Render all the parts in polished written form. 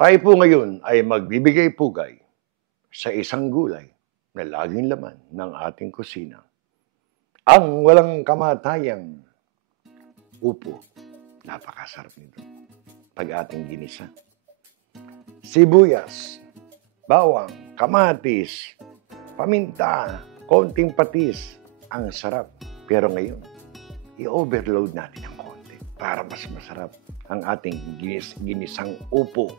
Tayo po ngayon ay magbibigay pugay sa isang gulay na laging laman ng ating kusina. Ang walang kamatayang upo. Napakasarap nito pag ating ginisa. Sibuyas, bawang, kamatis, paminta, konting patis. Ang sarap. Pero ngayon, i-overload natin ng konti para mas masarap ang ating ginisang upo.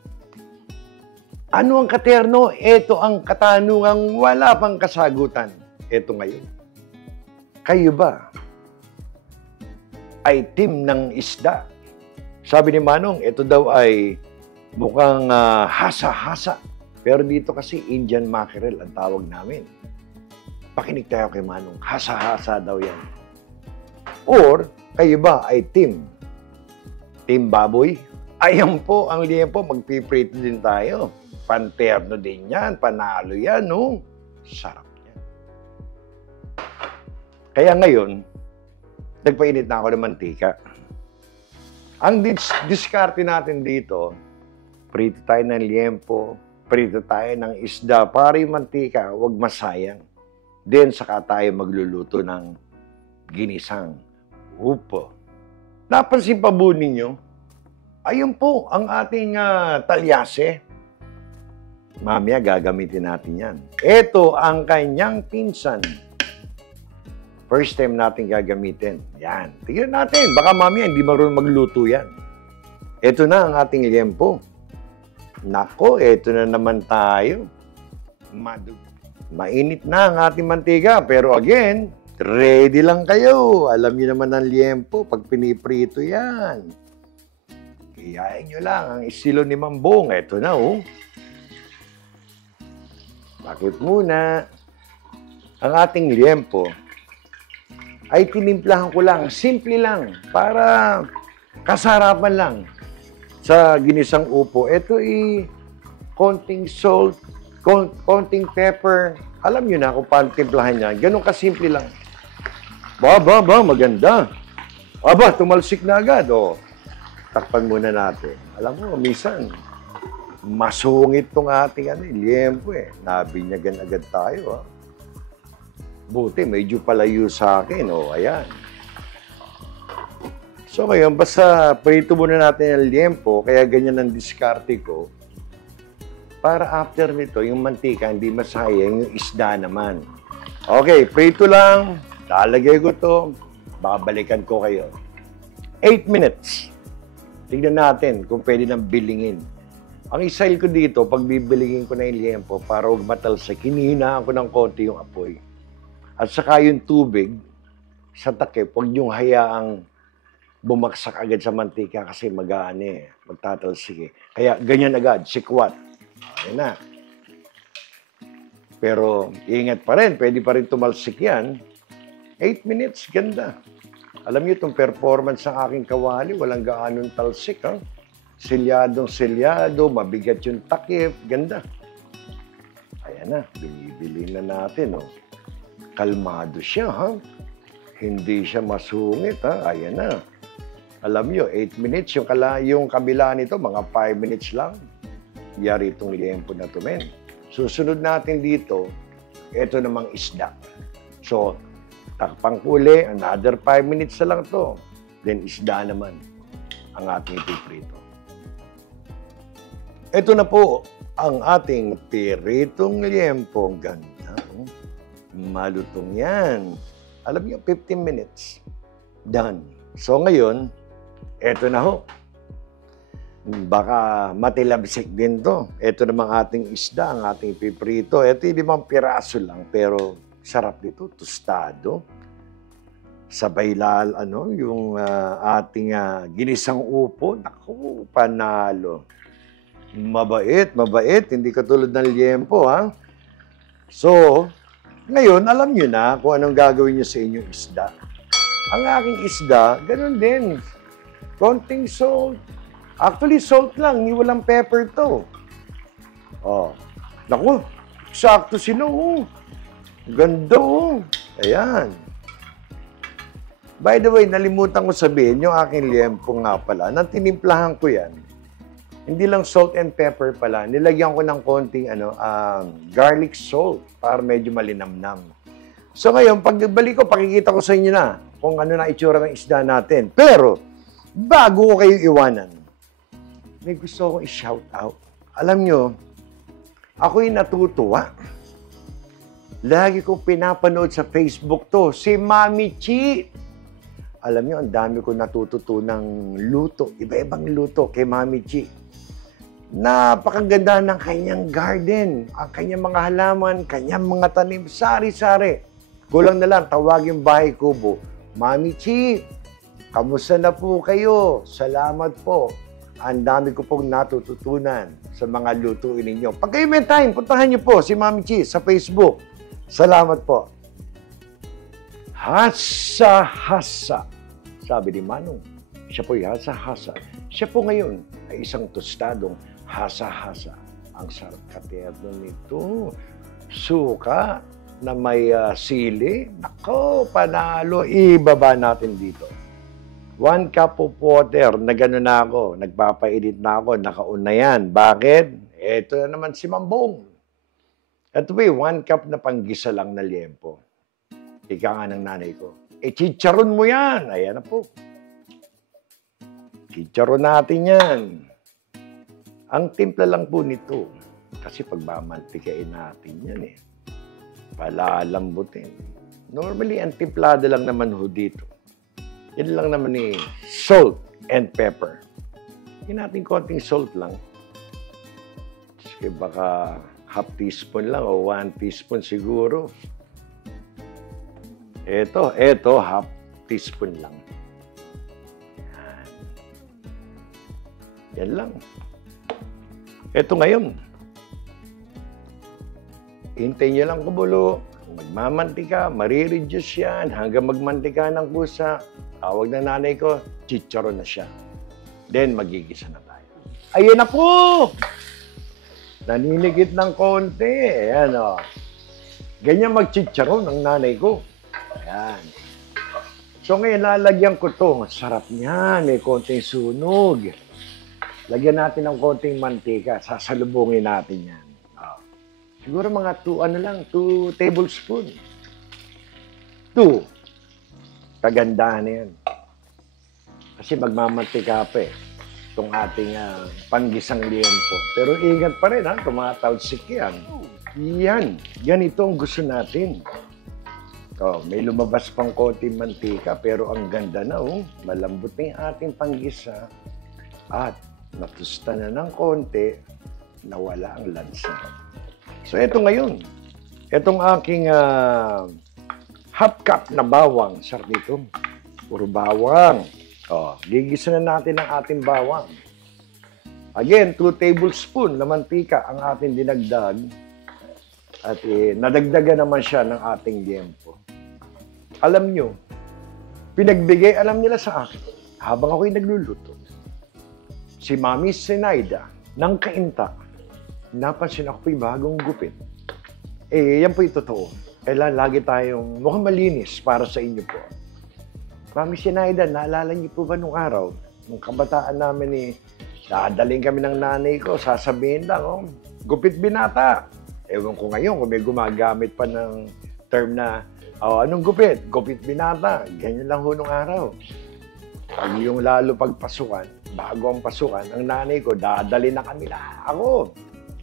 Ano ang katerno? Ito ang katanungang wala pang kasagutan. Ito ngayon. Kayo ba ay team ng isda? Sabi ni Manong, ito daw ay mukhang hasa-hasa. Pero dito kasi Indian mackerel ang tawag namin. Pakinig tayo kay Manong. Hasa-hasa daw yan. Or, kayo ba ay team baboy? Ayan po, ang liempo, magpiprito din tayo. Panterno din yan, panalo yan, no? Sarap yan. Kaya ngayon, nagpainit na ako ng mantika. Ang diskarte natin dito, prito tayo ng liempo, prito tayo ng isda, para yung mantika, huwag masayang. Then, saka tayo magluluto ng ginisang upo. Napansin pa po ninyo? Ayun po, ang ating talyase. Mamaya, gagamitin natin yan. Ito ang kanyang pinsan. First time natin gagamitin. Yan. Tignan natin. Baka mamaya, hindi marunong magluto yan. Ito na ang ating liempo. Nako, ito na naman tayo. Mainit na ang ating mantika. Pero again, ready lang kayo. Alam niyo naman ang liempo pag piniprito yan. Iyain nyo lang ang estilo ni Mambong. Ito na, oh. Bakit muna? Ang ating liempo ay tinimplahan ko lang, simple lang, para kasarapan lang sa ginisang upo. Ito ay konting salt, konting pepper. Alam nyo na kung paano timplahan niya. Ganun kasimple lang. Maganda. Aba, tumalsik na agad. O, takpan muna natin. Alam mo, minsan, masungit tong ating liempo eh. Nabinyagan agad tayo. Ha? Buti, medyo palayo sa akin. O, ayan. So, ngayon, basta prito muna natin ang liempo, kaya ganyan ang diskarte ko. Para after nito, yung mantika, hindi masayang, yung isda naman. Okay, prito lang. Lalagay ko to. Babalikan ko kayo. 8 minutes. Tignan natin kung pwede nang bilingin. Ang style ko dito, pag bibilingin ko na yung liempo, para huwag matalsik, hinihinaan ko ng konti yung apoy. At saka yung tubig, sa takip, huwag yung hayaang bumaksak agad sa mantika kasi magtatalsik eh. Kaya ganyan agad, sikwat. Ayan na. Pero ingat pa rin, pwede pa rin tumalsik yan. 8 minutes, ganda. Alam niyo itong performance ng aking kawali, walang gaanong talsik, ha? Selyadong-selyado, mabigat yung takip, ganda. Ayan na, binibili na natin, oh. Kalmado siya, ha? Hindi siya masungit, ha? Ayan na. Alam niyo, 8 minutes, yung kabila nito, mga 5 minutes lang. Yari itong liempo na to, men. Susunod natin dito, ito namang isda. So, takpang uli, another 5 minutes na lang to. Then isda naman ang ating piprito. Ito na po ang ating piritong liempo. Ganda. Malutong yan. Alam niyo, 15 minutes. Done. So ngayon, ito na ho. Baka matilabsik din to. Ito namang ating isda, ang ating piprito. Ito yung 5 piraso lang, pero sarap dito, tostado. Sabay yung ating ginisang upo. Naku, panalo. Mabait. Hindi katulad ng liempo, ha? So, ngayon, alam nyo na kung anong gagawin nyo sa inyong isda. Ang aking isda, ganun din. Konting salt. Actually, salt lang. Walang pepper to. Oh. Naku, sakto sila, oh. Ganda, oh. Ayan. By the way, nalimutan ko sabihin, yung aking liempo nga pala, nang tinimplahan ko yan, Hindi lang salt and pepper pala. Nilagyan ko ng konting garlic salt para medyo malinamnam. So ngayon, pagbalik ko, pakikita ko sa inyo na kung ano na itsura ng isda natin. Pero, bago ko kayo iwanan, may gusto akong i-shout out. Alam nyo, ako'y natutuwa. Lagi kong pinapanood sa Facebook to, si Mami Chi. Alam nyo, ang dami ko natututunang luto, iba-ibang luto kay Mami Chi. Napakaganda ng kanyang garden, ang kanyang mga halaman, kanyang mga tanim, sari-sari. Kulang na lang, tawagin Bahay Kubo. Mami Chi, kamusta na po kayo? Salamat po. Ang dami ko pong natututunan sa mga lutuin ninyo. Pag kayo may time, puntahan niyo po si Mami Chi sa Facebook. Salamat po. Hasa-hasa, sabi ni Manong. Siya po'y hasa-hasa. Siya po ngayon ay isang tostadong hasa-hasa. Ang sarap katerno nito. Suka na may sili. Nako, panalo. Ibaba natin dito. 1 cup of water, na gano'n na ako. Nagpapainit na ako. Nakauna yan. Bakit? Ito na naman si Mambong. Ito ba 1 cup na panggisa lang na liempo. Ika nga ng nanay ko. Chicharon mo yan. Ayan na po. Chicharon natin yan. Ang timpla lang po nito. Kasi pagbamantikain natin yan eh. Palalambutin. Normally, ang timplada lang naman ho dito. Yan lang naman eh, salt and pepper. Yan natin konting salt lang. Kasi baka half teaspoon lang o 1 teaspoon siguro. Ito, half teaspoon lang. Yan lang. Ito ngayon. Hintayin nyo lang kumulo. Magmamantika, marireduce yan hanggang magmantika ng kusa. Tawag na nanay ko, chicharon na siya. Then, magigisa na tayo. Ayun na po! Naninigit ng konti. Ayan o. Ganyan magchicharon ang nanay ko. Ayan. So ngayon, lalagyan ko to. Sarap niyan. May konting sunog. Lagyan natin ng konting mantika. Sasalubungin natin yan. Siguro mga 2 tablespoon. 2. Kagandahan na yan. Kasi magmamantika pa eh. Itong ating panggisang liempo. Pero ingat pa rin ha, tumatawsik yan. Yan. Ganito ang gusto natin. May lumabas pang konting mantika pero ang ganda na oh. Malambot na yung ating panggisa. At natusta na ng konti, nawala ang lansa. So, ito ngayon. Itong aking half cup na bawang. Sarap dito. Puro bawang. Gigisa na natin ang ating bawang. Again, 2 tablespoon na mantika ang ating dinagdag. At nadagdagan naman siya ng ating liempo. Alam nyo, pinagbigay alam nila sa akin habang ako'y nagluluto. Si Mami Zenaida ng Kainta. Napansin ako po'y bagong gupit. Yan po'y totoo. Kailan lagi tayong mukhang malinis para sa inyo po. Mami Zenaida, naalala niyo po ba nung araw? Nung kabataan namin dadaling kami ng nanay ko, sasabihin lang, gupit binata. Ewan ko ngayon kung may gumagamit pa ng term na, anong gupit? Gupit binata. Ganyan lang ho nung araw. Pag yung lalo pagpasukan, bago ang pasukan, ang nanay ko, dadali na kami na ako.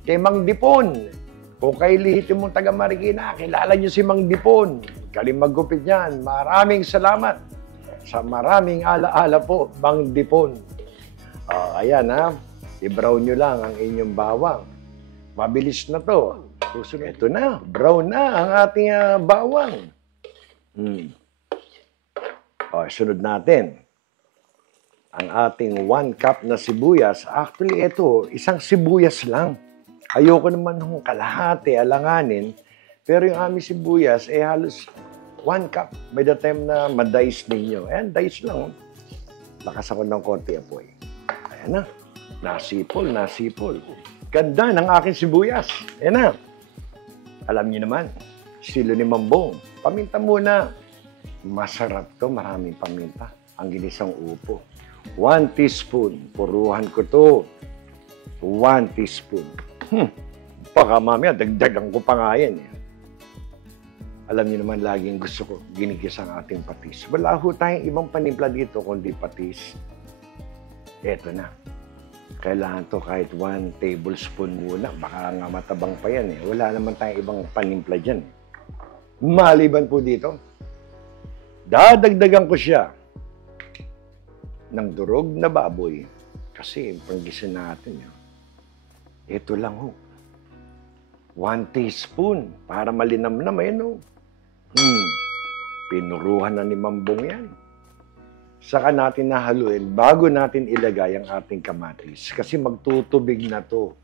Kay Mang Dipon. Kung kayo lihitin mong taga Marikina, kilala niyo si Mang Dipon. Galing maggupit niyan. Maraming salamat sa maraming alaala po, Mang Dipon. Ayan ha, i-brown nyo lang ang inyong bawang. Mabilis na to. Susunod, ito na, brown na ang ating bawang. Sunod natin. Ang ating 1 cup na sibuyas. Actually, ito, isang sibuyas lang. Ayoko naman ng kalahati, alanganin. Pero yung aming sibuyas, halos 1 cup. By the time na ma-dice ninyo. Ayan, dice lang. Lakas ako ng konti apoy. Ayan na. Nasipol. Ganda ng aking sibuyas. Ayan na. Alam niyo naman, estilo ni Mambong. Paminta muna. Masarap to, maraming paminta. Ang ginisang upo. 1 teaspoon. Puruhan ko to. 1 teaspoon. Baka mamaya, dagdagan ko pa nga yan. Alam niyo naman, laging gusto ko, ginigis ang ating patis. Wala ho tayong ibang panimpla dito, kundi patis. Eto na. Kailangan to kahit 1 tablespoon muna. Baka nga matabang pa yan eh. Wala naman tayong ibang panimpla dyan. Maliban po dito, dadagdagan ko siya ng durog na baboy. Kasi panggisa natin yun. Ito lang ho. 1 teaspoon para malinamnam. Ayan ho. Pinuruhan na ni Mambong yan. Saka natin nahaluin bago natin ilagay ang ating kamatis. Kasi magtutubig na to.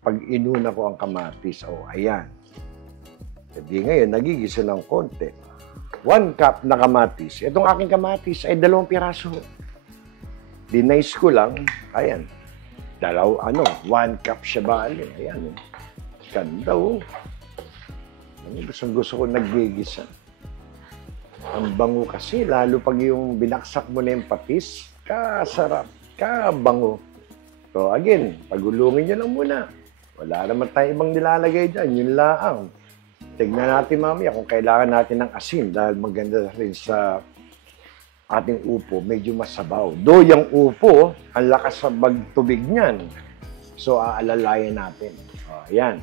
Pag inuna ko ang kamatis, ayan. Jadi ngayon, nagigisa ng konti. 1 cup na kamatis. Itong aking kamatis ay 2 piraso. Dinice ko lang, ayan. 1 cup siya bali. Ayan. Ganda oh. Gusto ko naggigisa. Ang bango kasi, lalo pag yung binaksak mo na yung patis, kasarap, kabango. So again, pagulungin nyo lang muna. Wala naman tayo ibang nilalagay dyan, yun lang. Tignan natin mamaya kung kailangan natin ng asin dahil maganda rin sa ating upo, medyo masabaw. Do yung upo, ang lakas sa magtubig niyan. So aalalayan natin. Ayan.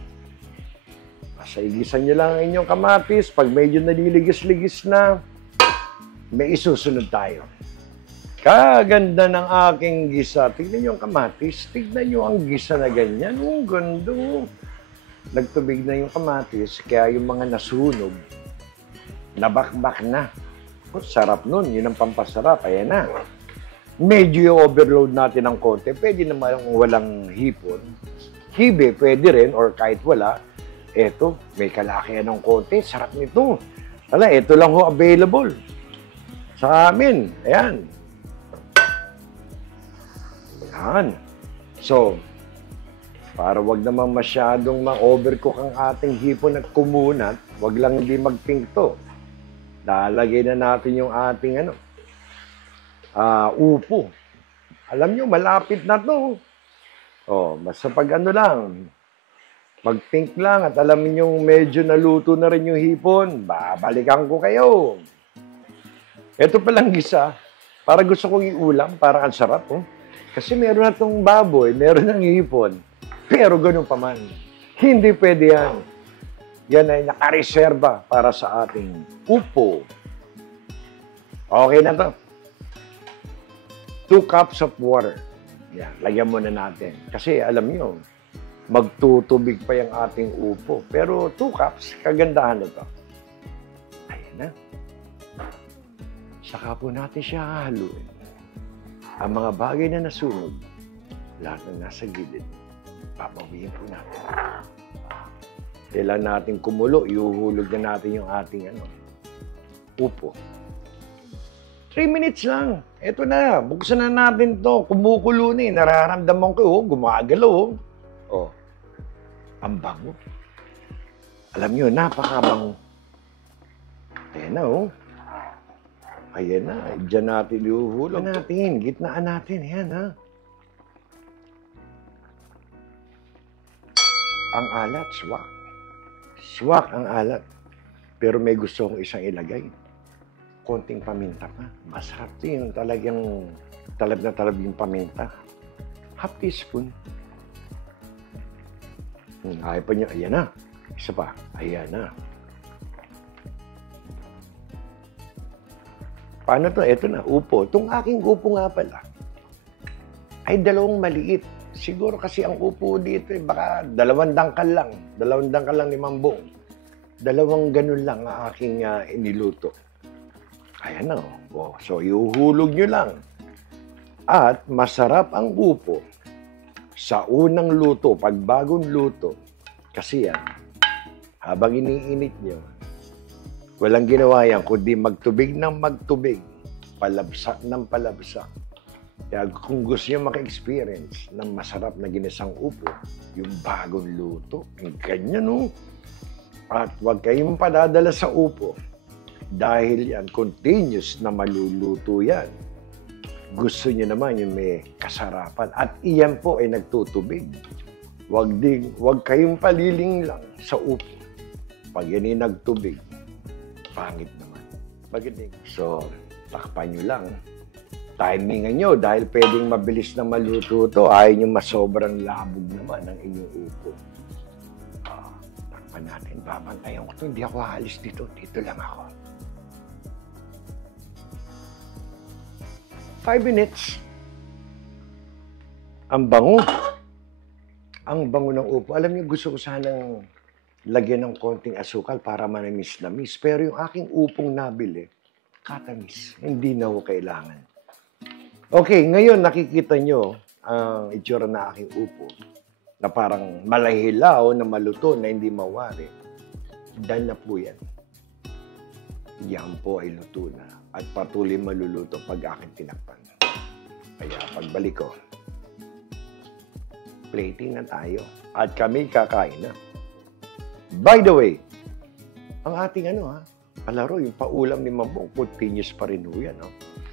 Igisan nyo lang ang inyong kamatis. Pag medyo naliligis-ligis na, may isusunod tayo. Kaganda ng aking gisa. Tignan nyo ang kamatis. Tignan nyo ang gisa na ganyan. Ganda. Nagtubig na yung kamatis. Kaya yung mga nasunog, nabakbak na. Sarap nun. Yun ang pampasarap. Ayan na. Medyo overload natin ng konti. Pwede naman walang hipon. Hibe, pwede rin. Or kahit wala. Eto, may kalakihan ng konti. Sarap nito. Ito lang ho available sa amin. Ayan. Ayan. So, para wag naman masyadong ma-overcook ang ating hipon at kumunat, wag lang hindi mag-pink to. Lalagay na natin yung ating upo. Alam nyo, malapit na to. Basta pag lang, mag-pink lang at alam niyo medyo naluto na rin yung hipon, babalikan ko kayo. Ito palang gisa, para gusto kong iulam, para ang sarap. Kasi meron na itong baboy, meron ng hipon, pero ganun pa man. Hindi pwede yan. Yan ay nakareserba para sa ating upo. Okay na to. 2 cups of water. Yan, lagyan muna natin. Kasi alam niyo, magtutubig pa yung ating upo. Pero 2 cups, kagandahan nito. Ayan na. Saka po natin siya haluin. Ang mga bagay na nasunog, lahat na nasa gilid, papawiin po natin. Kailan natin kumulo, ihuhulog na natin yung ating upo. 3 minutes lang. Ito na, buksan na natin to. Kumukulo na eh. Nararamdaman ko, gumagalaw. Ang bango. Alam nyo, napakabango. Ayan na, Ayan na. Diyan natin ihuhulog natin. Gitnaan natin. Ayan, Ang alat, swak. Swak ang alat. Pero may gusto kong isang ilagay. Konting paminta pa. Masarap din. Talagang talab na talab yung paminta. Half teaspoon. Ayaw pa niya. Ayan na. Isa pa. Ayan na. Paano to? Ito na. Upo. Itong aking upo nga pala ay 2 maliit. Siguro kasi ang upo dito baka 2 dangkal lang. 2 dangkal lang ni Mambong. 2 ganun lang ang aking iniluto. Ayan na. So, ihuhulog nyo lang. At masarap ang upo sa unang luto, pag bagong luto. Kasi yan, habang iniinit nyo, walang ginawa yan, kundi magtubig ng magtubig, palabsak ng palabsak. Kaya kung gusto nyo maka-experience ng masarap na ginisang upo, yung bagong luto, yung ganyan, At huwag kayong padadala sa upo, dahil yan, continuous na maluluto yan. gusto niyo naman yung may kasarapan. At iyan po ay nagtutubig. Wag kayong paliling lang sa upo. Pag yan ay nagtubig, pangit naman. Magaling. So, takpan nyo lang. Timingan nyo dahil pwedeng mabilis na maluto to. Ayaw nyo masobrang labog naman ang inyong upo. Takpan natin. Babantayan ko to. Hindi ako halis dito. Dito lang ako. 5 minutes. Ang bango. Ang bango ng upo. Alam niyo, gusto ko sanang lagyan ng konting asukal para manamis-namis. Pero yung aking upong nabili, katamis. Hindi na ako kailangan. Okay, ngayon nakikita nyo ang itsura na aking upo na parang malahilaw na maluto na hindi mawari. Dahil na po yan. Yan po ay luto na at patuloy maluluto pag aking tinakpan. Kaya pagbalik ko, plating na tayo at kami kakain na. By the way, ang ating palaro, yung paulam ni Mambong, continuous pa rin ho yan.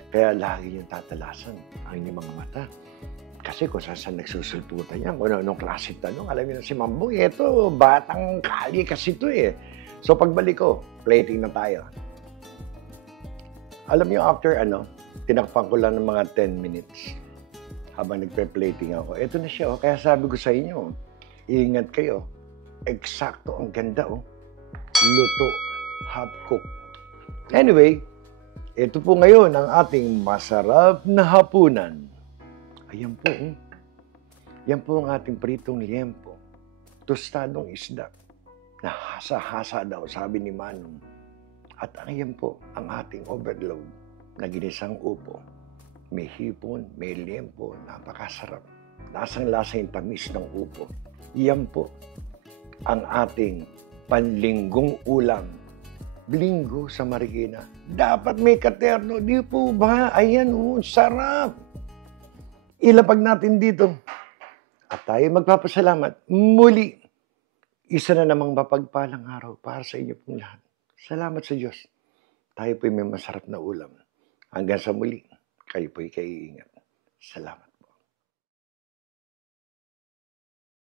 Kaya lagi niyong tatalasan ang inyong mga mata. Kasi kung saan nagsusulputan yan, kung anong klase tanong, alam niyo na si Mambong, eto, batang kali kasi ito eh. So pagbalik ko, plating na tayo. Alam niyo, after tinakpan ko lang ng mga 10 minutes habang nagpe-plating ako. Eto na siya, kaya sabi ko sa inyo, ingat kayo. Eksakto, ang ganda, luto, half cook. Anyway, ito po ngayon ang ating masarap na hapunan. Ayan po. Yan po ang ating pritong liempo. Tostadong isda. Na hasa-hasa daw, sabi ni Manong. At ayan po ang ating overload na ginisang upo. May hipon, may liempo, napakasarap. Lasang-lasa yung tamis ng upo. Yan po ang ating panlinggong ulam. Linggo sa Marikina. Dapat may katerno. Di po ba? Ayan, sarap. Ilapag natin dito. At tayo magpapasalamat. Muli, isa na namang mapagpalang araw para sa inyo pong lahat. Salamat sa Diyos. Tayo po'y may masarap na ulam. Hanggang sa muli, kayo po'y kaiingat. Salamat.